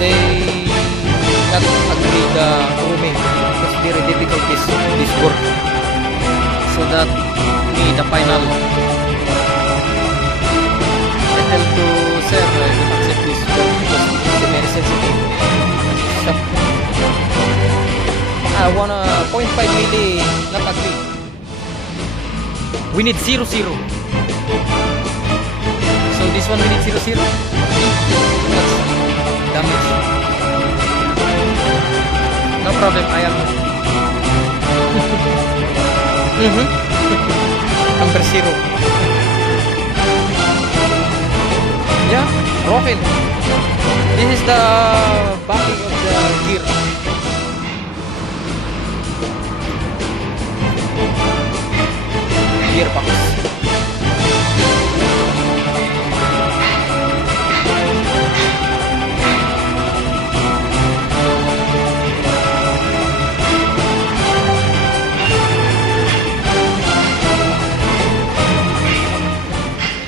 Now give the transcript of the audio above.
they not agree the rooming because very difficult this work. So that the final. I tell to sir, I don't accept this work because it's very sensitive. So, I want a 0.5 milli, not agree. We need 0, 0. So this one we need 0, 0. That's damage. No problem, I am number 0. Yeah, broken. This is the backing of the gear. Gearbox.